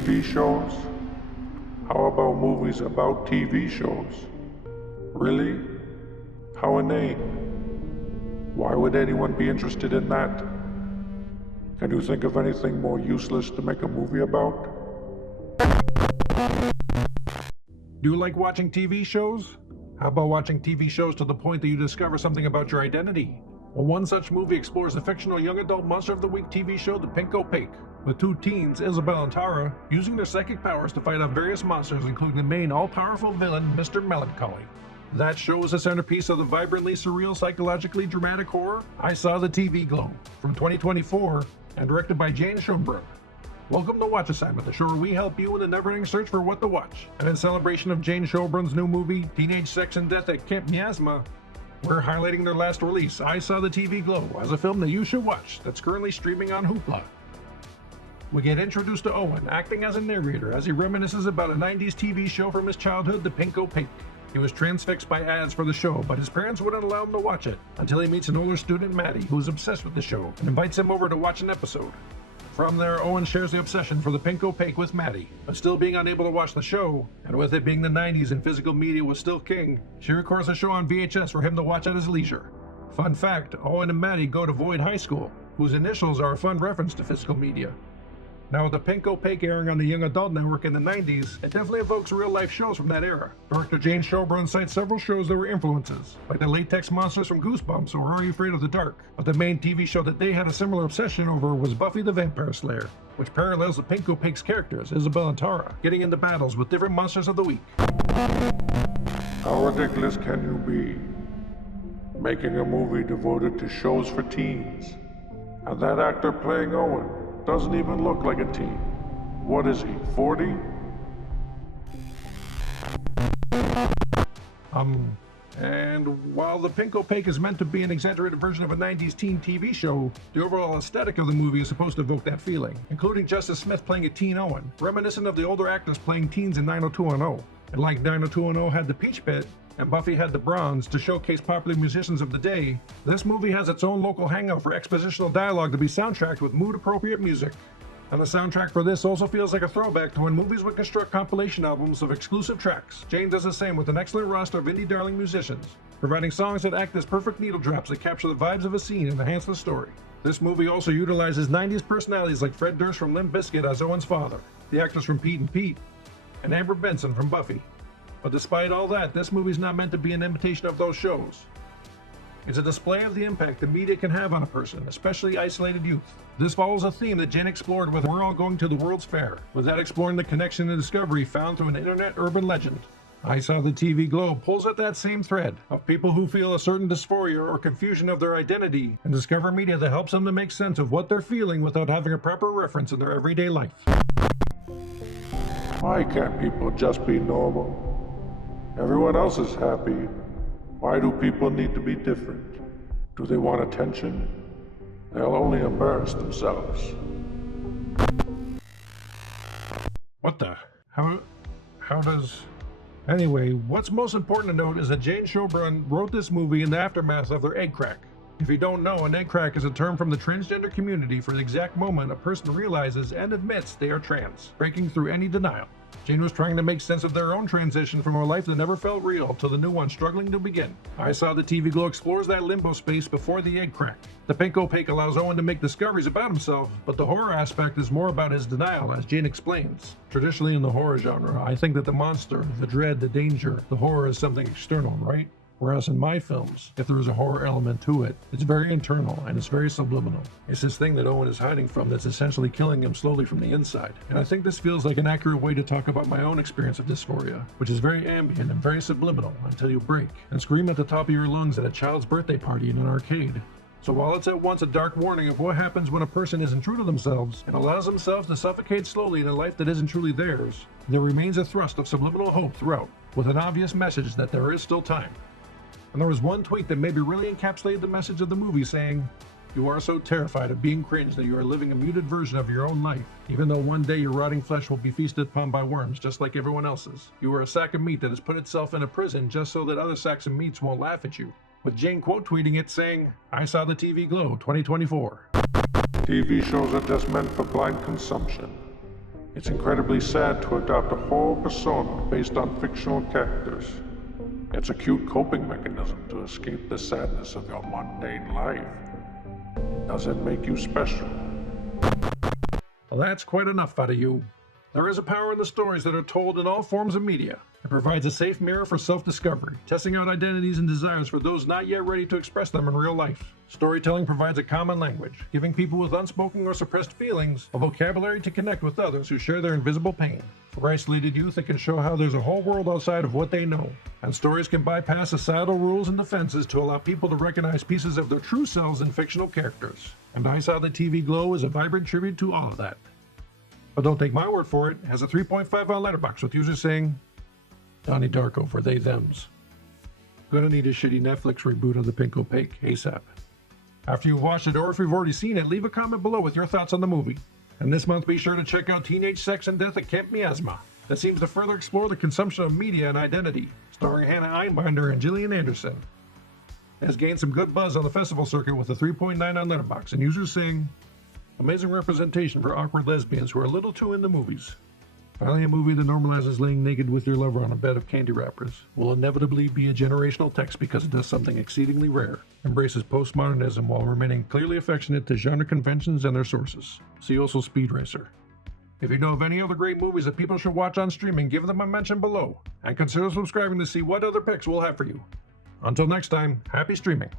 TV shows? How about movies about TV shows? Really? How inane? Why would anyone be interested in that? Can you think of anything more useless to make a movie about? Do you like watching TV shows? How about watching TV shows to the point that you discover something about your identity? Well, one such movie explores the fictional young adult Monster of the Week TV show The Pink Opaque, with two teens, Isabel and Tara, using their psychic powers to fight off various monsters, including the main all-powerful villain, Mr. Melancholy. That show is a centerpiece of the vibrantly surreal, psychologically dramatic horror I Saw the TV Glow, from 2024, and directed by Jane Schoenbrunn. Welcome to Watch Assignment, the show where we help you in the never-ending search for what to watch. And in celebration of Jane Schoenbrunn's new movie, Teenage Sex and Death at Camp Miasma, we're highlighting their last release, I Saw the TV Glow, as a film that you should watch that's currently streaming on Hoopla. We get introduced to Owen, acting as a narrator, as he reminisces about a 90s TV show from his childhood, The Pink Opaque. He was transfixed by ads for the show, but his parents wouldn't allow him to watch it, until he meets an older student, Maddie, who's obsessed with the show, and invites him over to watch an episode. From there, Owen shares the obsession for The Pink Opaque with Maddie, but still being unable to watch the show, and with it being the 90s and physical media was still king, she records the show on VHS for him to watch at his leisure. Fun fact, Owen and Maddie go to Void High School, whose initials are a fun reference to physical media. Now, with The Pink Opaque airing on the Young Adult Network in the 90s, it definitely evokes real-life shows from that era. Director Jane Schoenbrunn cites several shows that were influences, like the latex monsters from Goosebumps or Are You Afraid of the Dark? But the main TV show that they had a similar obsession over was Buffy the Vampire Slayer, which parallels the Pink Opaque's characters, Isabel and Tara, getting into battles with different monsters of the week. How ridiculous can you be? Making a movie devoted to shows for teens. And that actor playing Owen doesn't even look like a teen. What is he, 40? And while The Pink Opaque is meant to be an exaggerated version of a 90s teen TV show, the overall aesthetic of the movie is supposed to evoke that feeling, including Justice Smith playing a teen Owen, reminiscent of the older actors playing teens in 90210. And like 90210 had the Peach Pit, and Buffy had the Bronze to showcase popular musicians of the day, this movie has its own local hangout for expositional dialogue to be soundtracked with mood-appropriate music. And the soundtrack for this also feels like a throwback to when movies would construct compilation albums of exclusive tracks. Jane does the same with an excellent roster of indie darling musicians, providing songs that act as perfect needle drops that capture the vibes of a scene and enhance the story. This movie also utilizes 90s personalities like Fred Durst from Limp Bizkit as Owen's father, the actors from Pete and Pete, and Amber Benson from Buffy. But despite all that, this movie's not meant to be an imitation of those shows. It's a display of the impact the media can have on a person, especially isolated youth. This follows a theme that Jen explored with We're All Going to the World's Fair, with that exploring the connection and discovery found through an internet urban legend. I Saw the TV Glow pulls at that same thread of people who feel a certain dysphoria or confusion of their identity and discover media that helps them to make sense of what they're feeling without having a proper reference in their everyday life. Why can't people just be normal? Everyone else is happy. Why do people need to be different? Do they want attention? They'll only embarrass themselves. What the? How does... Anyway, what's most important to note is that Jane Schoenbrunn wrote this movie in the aftermath of their egg crack. If you don't know, an egg crack is a term from the transgender community for the exact moment a person realizes and admits they are trans, breaking through any denial. Jane was trying to make sense of their own transition from a life that never felt real to the new one struggling to begin. I Saw the TV Glow explores that limbo space before the egg crack. The Pink Opaque allows Owen to make discoveries about himself, but the horror aspect is more about his denial, as Jane explains. Traditionally in the horror genre, I think that the monster, the dread, the danger, the horror is something external, right? Whereas in my films, if there is a horror element to it, it's very internal and it's very subliminal. It's this thing that Owen is hiding from that's essentially killing him slowly from the inside. And I think this feels like an accurate way to talk about my own experience of dysphoria, which is very ambient and very subliminal until you break and scream at the top of your lungs at a child's birthday party in an arcade. So while it's at once a dark warning of what happens when a person isn't true to themselves and allows themselves to suffocate slowly in a life that isn't truly theirs, there remains a thrust of subliminal hope throughout, with an obvious message that there is still time. And there was one tweet that maybe really encapsulated the message of the movie saying, "You are so terrified of being cringe that you are living a muted version of your own life, even though one day your rotting flesh will be feasted upon by worms just like everyone else's. You are a sack of meat that has put itself in a prison just so that other sacks of meats won't laugh at you." With Jane quote tweeting it saying, "I Saw the TV Glow 2024. TV shows are just meant for blind consumption. It's incredibly sad to adopt a whole persona based on fictional characters. It's a cute coping mechanism to escape the sadness of your mundane life. It doesn't make you special. Well, that's quite enough out of you. There is a power in the stories that are told in all forms of media. It provides a safe mirror for self-discovery, testing out identities and desires for those not yet ready to express them in real life. Storytelling provides a common language, giving people with unspoken or suppressed feelings a vocabulary to connect with others who share their invisible pain. For isolated youth, it can show how there's a whole world outside of what they know, and stories can bypass societal rules and defenses to allow people to recognize pieces of their true selves in fictional characters. And I Saw the TV Glow is a vibrant tribute to all of that. But don't take my word for it, it has a 3.5 on Letterboxd with users saying, Donnie Darko for they thems. Gonna need a shitty Netflix reboot of The Pink Opaque ASAP. After you've watched it or if you've already seen it, leave a comment below with your thoughts on the movie. And this month be sure to check out Teenage Sex and Death at Camp Miasma. That seems to further explore the consumption of media and identity, starring Hannah Einbinder and Gillian Anderson. It has gained some good buzz on the festival circuit with a 3.9 on Letterboxd, and users saying, amazing representation for awkward lesbians who are a little too into movies. Finally, a movie that normalizes laying naked with your lover on a bed of candy wrappers will inevitably be a generational text because it does something exceedingly rare, embraces postmodernism while remaining clearly affectionate to genre conventions and their sources. See also Speed Racer. If you know of any other great movies that people should watch on streaming, give them a mention below, and consider subscribing to see what other picks we'll have for you. Until next time, happy streaming.